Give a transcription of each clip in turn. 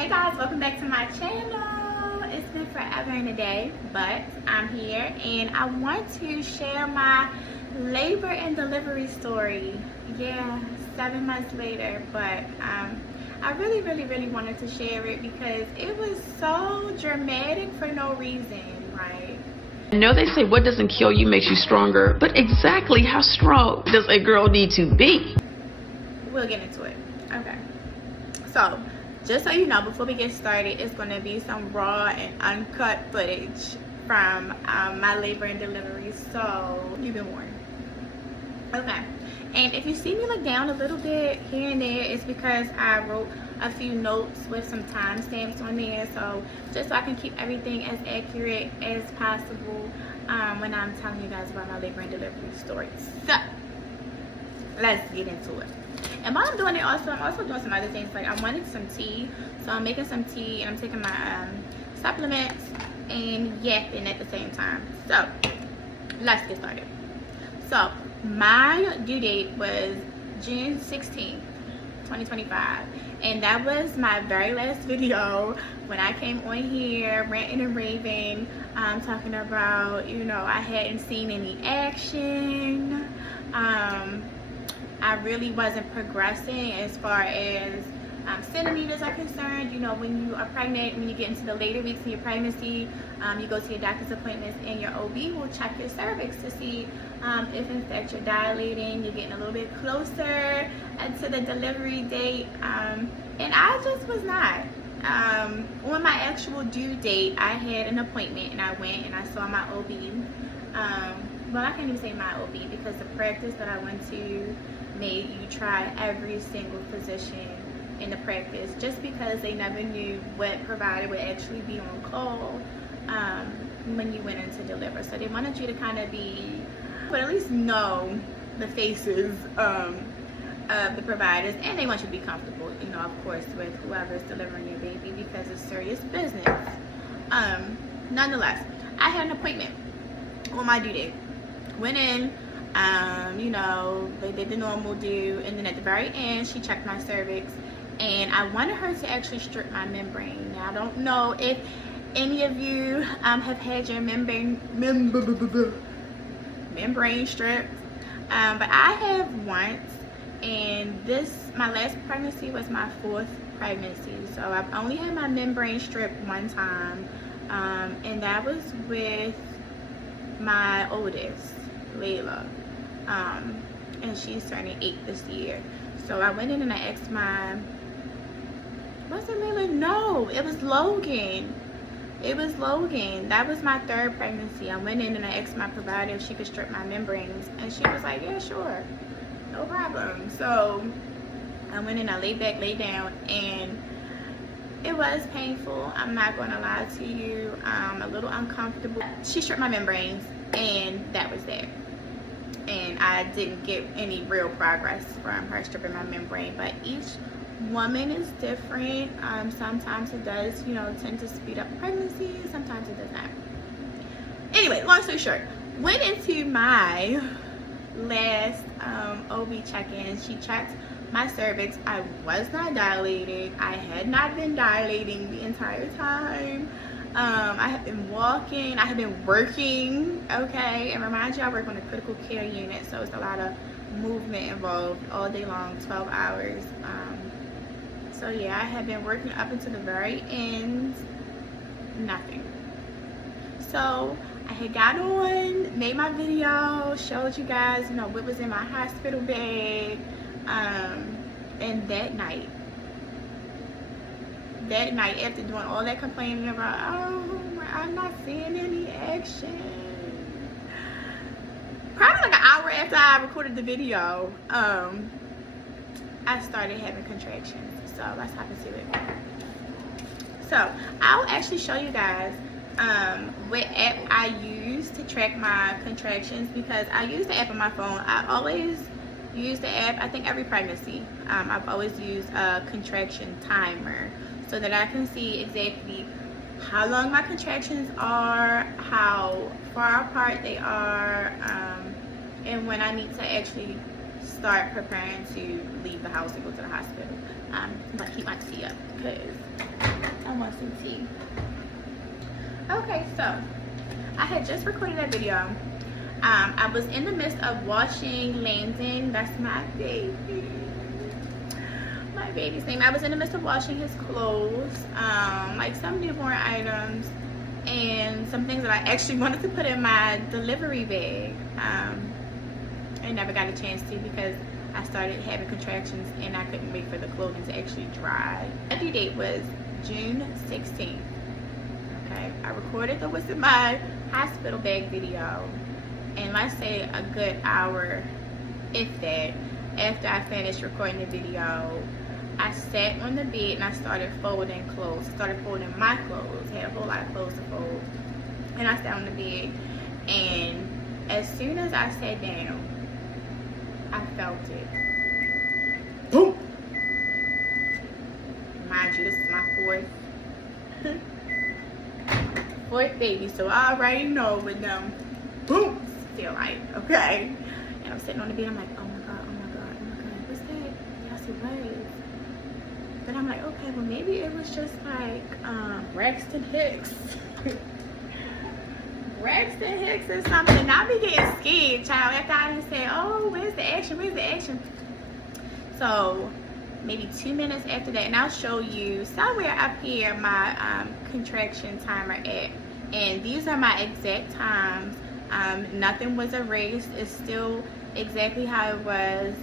Hey guys, welcome back to my channel. It's been forever and a day, but I'm here and I want to share my labor and delivery story. Yeah, 7 months later, but I really wanted to share it because it was so dramatic for no reason, right? I know they say what doesn't kill you makes you stronger, but exactly how strong does a girl need to be? We'll get into it. Okay. So, just so you know, before we get started, it's going to be some raw and uncut footage from my labor and delivery, so you've been warned. Okay. And if you see me look down a little bit here and there, it's because I wrote a few notes with some timestamps on there, so just so I can keep everything as accurate as possible when I'm telling you guys about my labor and delivery story. So, let's get into it. And while I'm doing it, I'm also doing some other things. Like I'm wanting some tea, so I'm making some tea and I'm taking my supplements and yapping at the same time. So let's get started. So my due date was June 16th, 2025, and that was my very last video when I came on here ranting and raving, talking about, you know, I hadn't seen any action. I really wasn't progressing as far as centimeters are concerned. You know, when you are pregnant, when you get into the later weeks of your pregnancy, you go to your doctor's appointments and your OB will check your cervix to see if in fact you're dilating, you're getting a little bit closer to the delivery date, and I just was not. On my actual due date, I had an appointment and I went and I saw my OB. Well, I can't even say my OB because the practice that I went to made you try every single physician in the practice, just because they never knew what provider would actually be on call when you went in to deliver. So they wanted you to kind of be, but at least know the faces of the providers, and they want you to be comfortable, you know, of course, with whoever's delivering your baby because it's serious business. Nonetheless, I had an appointment on my due date. Went in, you know, they did the normal do, and then at the very end she checked my cervix, and I wanted her to actually strip my membrane. Now I don't know if any of you have had your membrane stripped, but I have once, and my last pregnancy was my 4th pregnancy, so I've only had my membrane stripped one time, and that was with my oldest, Layla, and she's turning 8 this year. So I went in and I asked was it Layla? No, it was Logan. It was Logan. That was my 3rd pregnancy. I went in and I asked my provider if she could strip my membranes, and she was like, yeah, sure, no problem. So I went in, I laid back, laid down, and it was painful. I'm not going to lie to you. I'm a little uncomfortable. She stripped my membranes, and that was that. And I didn't get any real progress from her stripping my membrane. But each woman is different. Sometimes it does, you know, tend to speed up pregnancy. Sometimes it does not. Anyway, long story short, went into my last OB check-in. She checked my cervix. I was not dilating. I had not been dilating the entire time. I have been walking. I have been working. Okay, and remind you, I work on a critical care unit, so it's a lot of movement involved all day long, 12 hours. So yeah, I have been working up until the very end. Nothing. So I had got on, made my video, showed you guys, you know, what was in my hospital bag. And that night, after doing all that complaining about, oh, I'm not seeing any action, probably like an hour after I recorded the video, I started having contractions. So let's hop into it. So I'll actually show you guys what app I use to track my contractions, because I use the app on my phone. I always use the app, I think every pregnancy. I've always used a contraction timer so that I can see exactly how long my contractions are, how far apart they are, and when I need to actually start preparing to leave the house and go to the hospital. I'm gonna keep my tea up because want some tea. Okay, so I had just recorded that video. I was in the midst of washing Landon. That's my baby. My baby's name. I was in the midst of washing his clothes, like some newborn items, and some things that I actually wanted to put in my delivery bag. I never got a chance to because I started having contractions and I couldn't wait for the clothing to actually dry. My due date was June 16th. Okay, I recorded the What's in My Hospital Bag video, and let's say a good hour, if that, after I finished recording the video, I sat on the bed and I started folding clothes. Started folding my clothes. Had a whole lot of clothes to fold. And I sat on the bed, and as soon as I sat down, I felt it. Boom! Mind you, this is my fourth baby, so I already know what them booms feel like, okay? And I'm sitting on the bed, I'm like, oh my god, what's that? Yes, it was. But I'm like, okay, well maybe it was just like Braxton Hicks. Braxton Hicks or something. And I be getting scared, child. After I done said, oh, where's the action? Where's the action? So maybe 2 minutes after that, and I'll show you somewhere up here my contraction timer at. And these are my exact times. Nothing was erased. It's still exactly how it was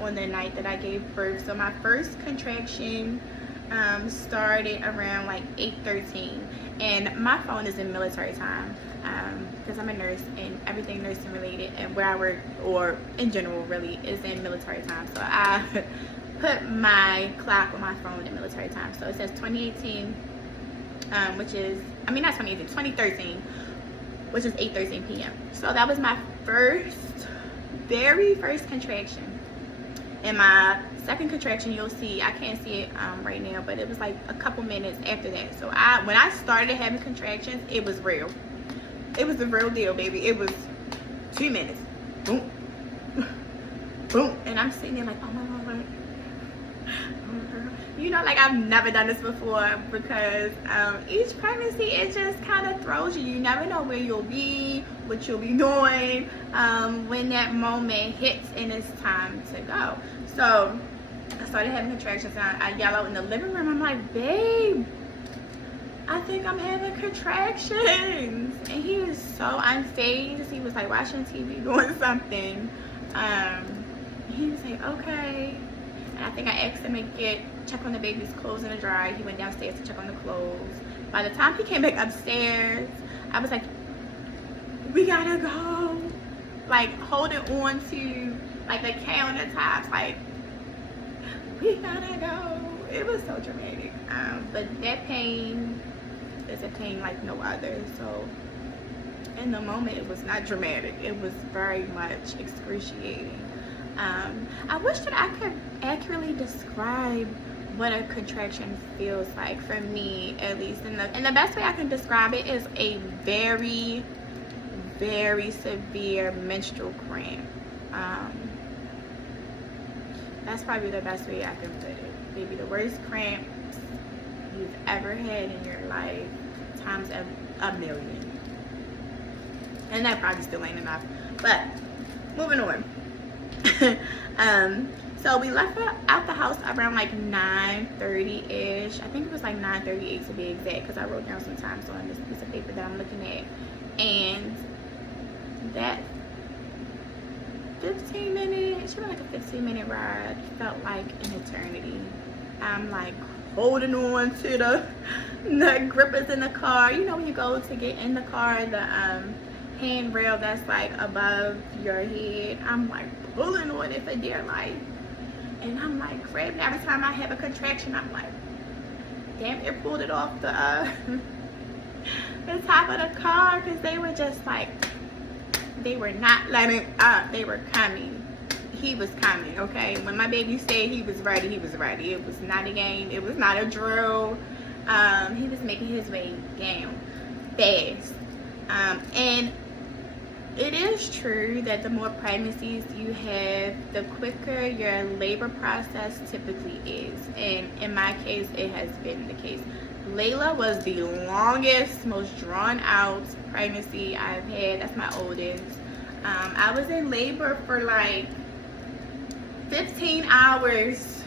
on the night that I gave birth. So my first contraction started around like 8:13, and my phone is in military time because I'm a nurse, and everything nursing related and where I work, or in general really, is in military time. So I put my clock on my phone in military time. So it says 2018, which is, I mean not 2018, 2013, which is 8:13 p.m. So that was my very first contraction. And my second contraction, you'll see, I can't see it right now, but it was like a couple minutes after that. So when I started having contractions, it was real. It was the real deal, baby. It was 2 minutes. Boom. Boom. And I'm sitting there like, oh my god. You know, like I've never done this before, because each pregnancy, it just kind of throws you. You never know where you'll be, what you'll be doing when that moment hits and it's time to go. So I started having contractions, and I yell out in the living room. I'm like, babe, I think I'm having contractions. And he was so unfazed. He was like watching TV, doing something. He was like, okay. And I think I asked him to check on the baby's clothes in the dryer. He went downstairs to check on the clothes. By the time he came back upstairs, I was like, we gotta go. Like holding on to like the countertops, like, we gotta go. It was so dramatic. But that pain is a pain like no other. So in the moment, it was not dramatic. It was very much excruciating. I wish that I could accurately describe what a contraction feels like, for me at least. And the best way I can describe it is a very, very severe menstrual cramp. That's probably the best way I can put it. Maybe the worst cramps you've ever had in your life times a million. And that probably still ain't enough. But moving on. So we left out the house around like 9:30-ish. I think it was like 9:38 to be exact, because I wrote down some times on this piece of paper that I'm looking at. And that 15 minutes, it was like a 15-minute ride, felt like an eternity. I'm like holding on to the grippers in the car. You know, when you go to get in the car, the handrail that's like above your head, I'm like pulling on it for dear life. And I'm like grabbing. Every time I have a contraction, I'm like, damn, it pulled it off the top of the car, because they were just like, they were not letting up. They were coming. He was coming, okay? When my baby said he was ready, he was ready. It was not a game. It was not a drill. He was making his way down fast. And it is true that the more pregnancies you have, the quicker your labor process typically is. And in my case, it has been the case. Layla was the longest, most drawn out pregnancy I've had. That's my oldest. I was in labor for like 15 hours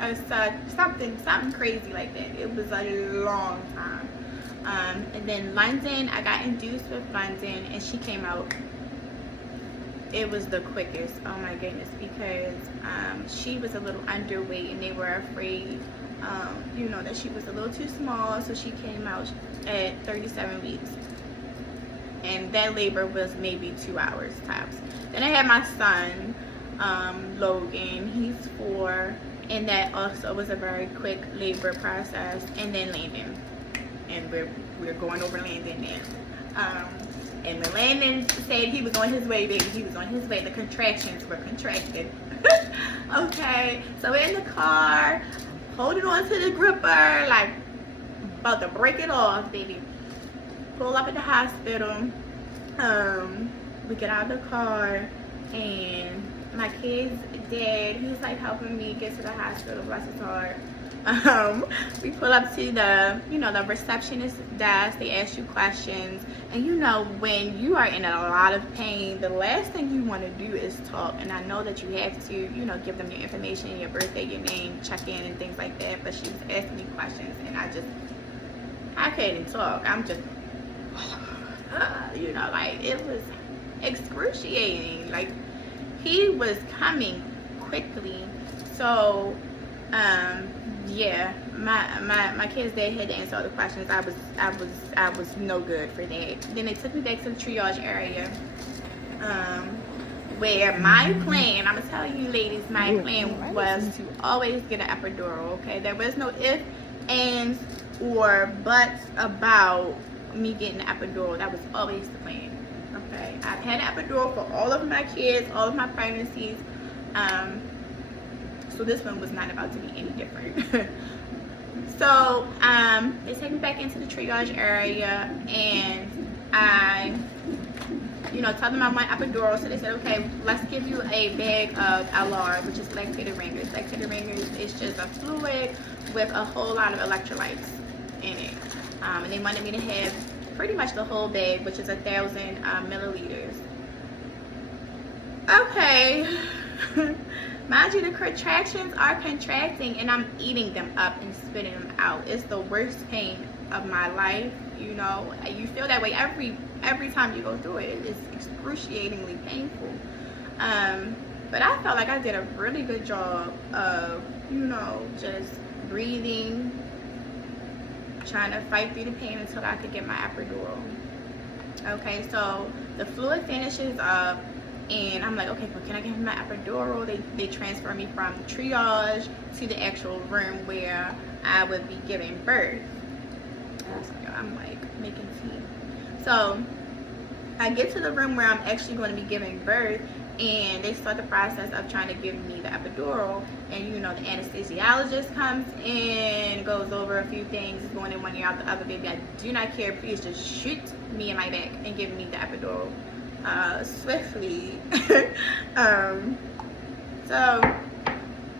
or something crazy like that. It was a long time. And then London, I got induced with London, and she came out. It was the quickest. Oh my goodness, because she was a little underweight, and they were afraid, that she was a little too small. So she came out at 37 weeks, and that labor was maybe 2 hours tops. Then I had my son, Logan. He's 4, and that also was a very quick labor process. And then Landon. And we're going over Landon now. And when Landon said he was on his way, baby, he was on his way. The contractions were contracted. Okay, so we're in the car, holding on to the gripper, like about to break it off, baby. Pull up at the hospital. We get out of the car, and my kid's dad, he's like helping me get to the hospital. Bless his heart. We pull up to the, the receptionist desk. They ask you questions, and when you are in a lot of pain, the last thing you want to do is talk. And I know that you have to, give them your information, your birthday, your name, check in, and things like that. But she was asking me questions, and I couldn't talk. I'm just, like, it was excruciating. Like, he was coming quickly, so yeah, my kids, they had to answer all the questions. I was no good for that. Then they took me back to the triage area, where my plan, I'm gonna tell you ladies, my plan was to always get an epidural. Okay, there was no ifs, ands, or buts about me getting an epidural. That was always the plan. Okay, I've had an epidural for all of my kids, all of my pregnancies. So this one was not about to be any different. So they take me back into the triage area, and I, tell them I want epidural. So they said, okay, let's give you a bag of LR, which is lactated ringers. Lactated ringers is just a fluid with a whole lot of electrolytes in it. And they wanted me to have pretty much the whole bag, which is 1,000 milliliters. Okay. Mind you, the contractions are contracting, and I'm eating them up and spitting them out. It's the worst pain of my life. You feel that way every time you go through it. It's excruciatingly painful. But I felt like I did a really good job of, just breathing, trying to fight through the pain until I could get my epidural. Okay, so the fluid finishes up, and I'm like, okay, well, can I get my epidural? They transfer me from triage to the actual room where I would be giving birth. I'm like making tea. So I get to the room where I'm actually going to be giving birth, and they start the process of trying to give me the epidural. And the anesthesiologist comes in, goes over a few things, going in one ear out the other. Baby, I do not care. Please just shoot me in my back and give me the epidural swiftly. So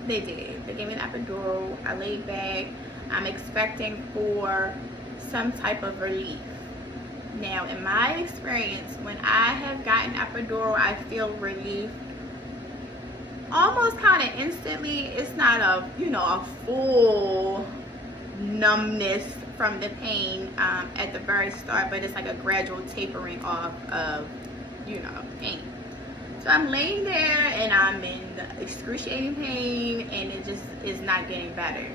they did. They gave me the epidural. I laid back. I'm expecting for some type of relief. Now, in my experience, when I have gotten epidural, I feel relief almost kind of instantly. It's not a full numbness from the pain at the very start, but it's like a gradual tapering off of pain. So I'm laying there, and I'm in excruciating pain, and it just is not getting better.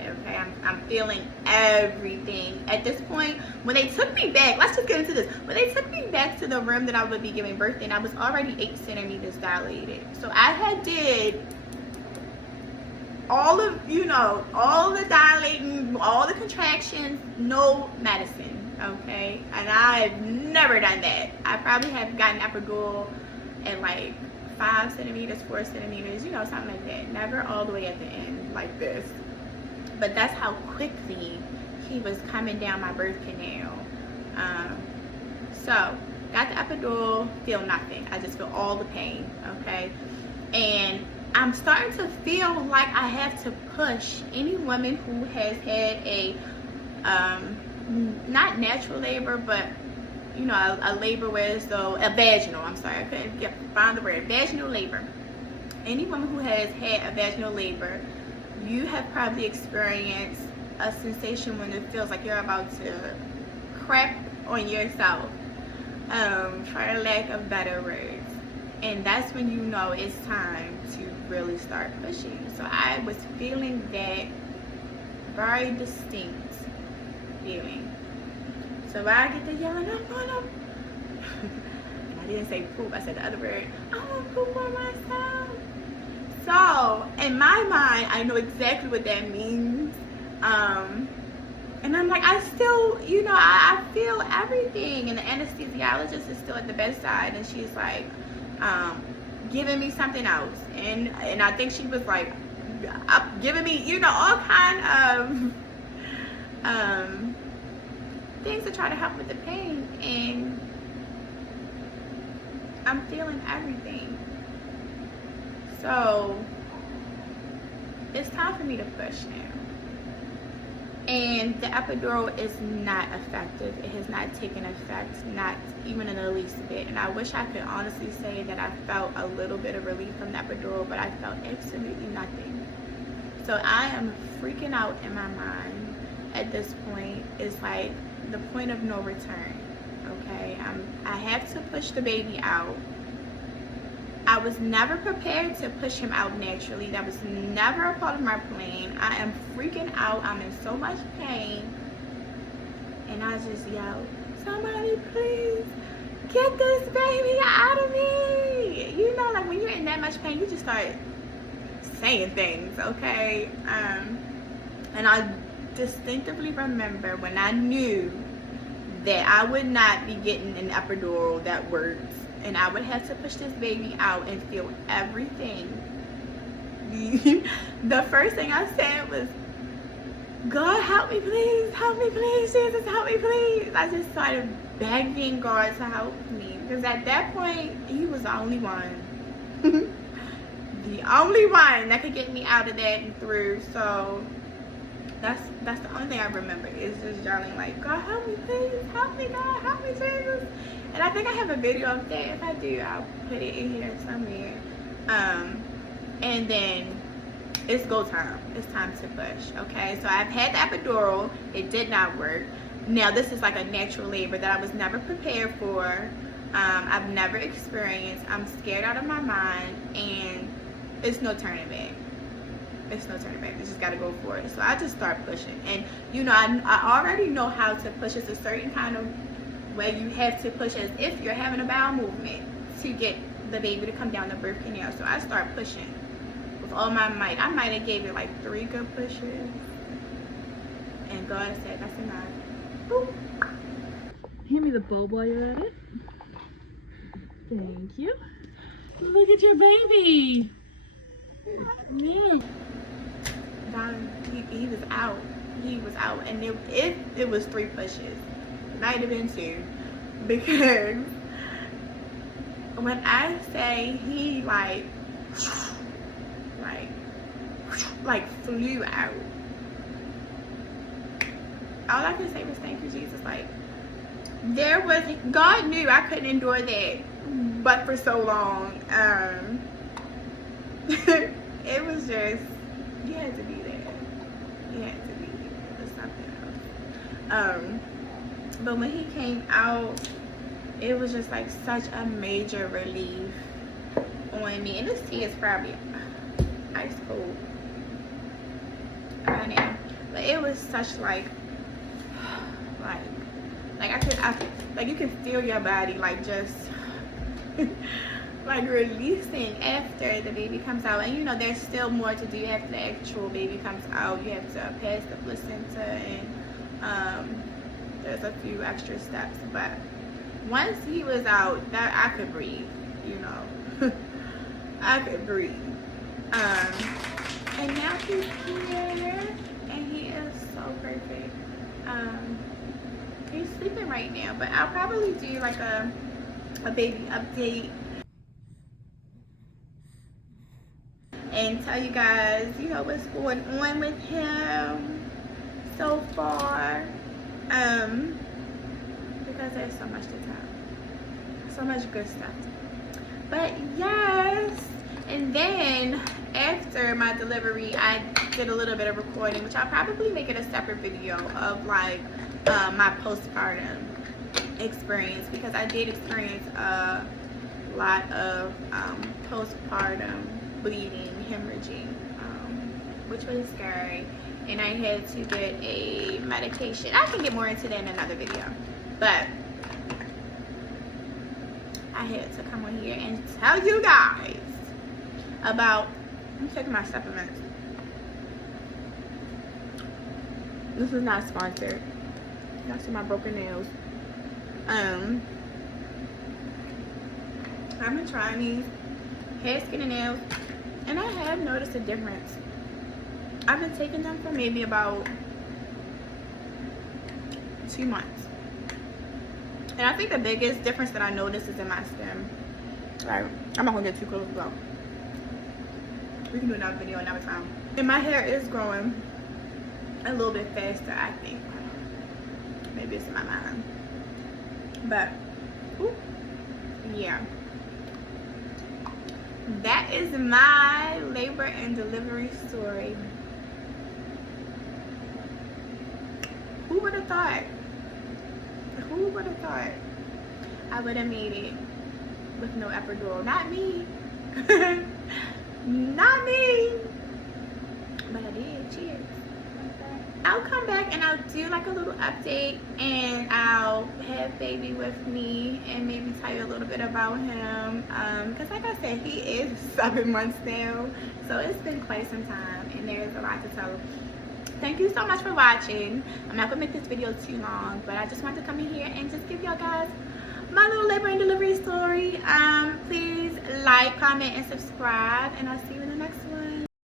Okay, I'm feeling everything. At this point, when they took me back, let's just get into this. When they took me back to the room that I would be giving birth in, I was already 8 centimeters dilated. So I had did all of, all the dilating, all the contractions, no medicine. Okay, and I've never done that. I probably have gotten epidural at like 5 centimeters, 4 centimeters, something like that. Never all the way at the end like this. But that's how quickly he was coming down my birth canal. So Got the epidural, feel nothing. I just feel all the pain, okay? And I'm starting to feel like I have to push any woman who has had a, not natural labor, but, you know, a labor where it's though, a vaginal, I'm sorry, I couldn't find the word, vaginal labor. Any woman who has had a vaginal labor, you have probably experienced a sensation when it feels like you're about to crap on yourself, for lack of better words. And that's when you know it's time to really start pushing. So I was feeling that very distinct feeling. So I get to yelling, I'm gonna, I didn't say poop, I said the other word, I'm gonna poop on myself. So in my mind, I know exactly what that means. And I'm like, I still, you know, I feel everything. And the anesthesiologist is still at the bedside, and she's like, giving me something else. And I think she was like, giving me, you know, all kind of things to try to help with the pain. And I'm feeling everything. So it's time for me to push now. And the epidural is not effective. It has not taken effect, not even in the least bit. And I wish I could honestly say that I felt a little bit of relief from the epidural, but I felt absolutely nothing. So I am freaking out in my mind at this point. It's like the point of no return, okay? I have to push the baby out. I was never prepared to push him out naturally. That was never a part of my plan. I am freaking out. I'm in so much pain. And I just yelled, somebody please get this baby out of me. You know, like when you're in that much pain, you just start saying things, okay? And I distinctively remember when I knew that I would not be getting an epidural that works, and I would have to push this baby out and feel everything. The first thing I said was, God, help me please, Jesus, help me please. I just started begging God to help me, because at that point, he was the only one. The only one that could get me out of that and through. So that's the only thing I remember, is just yelling like, God, help me please, help me, God, help me, Jesus. And I think I have a video of that. If I do, I'll put it in here somewhere. And then it's go time. It's time to push, okay? So I've had the epidural. It did not work. Now this is like a natural labor that I was never prepared for. I've never experienced. I'm scared out of my mind, and it's no turning back. It's no turning back. You just got to go for it. So I just start pushing. And, you know, I already know how to push. It's a certain kind of way you have to push, as if you're having a bowel movement, to get the baby to come down the birth canal. So I start pushing with all my might. I might have gave it like 3 good pushes. And God said, that's enough. Boop. Hand me the bulb while you're at it. Thank you. Look at your baby. Yeah. Don, he was out. He was out. And it was 3 pushes. It might have been 2. Because when I say he like flew out, all I can say was thank you, Jesus. Like, there was, God knew I couldn't endure that but for so long. It was just, you had to be there. You had to be there. It was something else. But when he came out, it was just like such a major relief on me. And this tea is probably ice cold right now. But it was such like you can feel your body like just like releasing after the baby comes out. And you know, there's still more to do after the actual baby comes out. You have to pass the placenta, and there's a few extra steps. But once he was out, that I could breathe, you know. I could breathe. And now he's here, and he is so perfect. He's sleeping right now, but I'll probably do like a a baby update and tell you guys, you know, what's going on with him so far. Because there's so much to tell, so much good stuff. But yes, and then after my delivery, I did a little bit of recording, which I'll probably make it a separate video of like my postpartum experience, because I did experience a lot of postpartum bleeding, hemorrhaging, which was scary, and I had to get a medication. I can get more into that in another video, but I had to come on here and tell you guys about, I'm taking my supplements. This is not sponsored. Y'all see my broken nails. I've been trying these hair, skin, and nails, and I have noticed a difference. I've been taking them for maybe about 2 months. And I think the biggest difference that I noticed is in my skin. Like, I'm not gonna get too close though. We can do another video another time. And my hair is growing a little bit faster, I think. Maybe it's in my mind. But, ooh, yeah. That is my labor and delivery story. Who would have thought? Who would have thought I would have made it with no epidural? Not me. Not me. But I did. Cheers. I'll come back and I'll do like a little update, and I'll have baby with me and maybe tell you a little bit about him, because like I said, he is 7 months now, so it's been quite some time and there's a lot to tell. Thank you so much for watching. I'm not gonna make this video too long, but I just wanted to come in here and just give y'all guys my little labor and delivery story. Please like, comment, and subscribe, and I'll see you in the next one.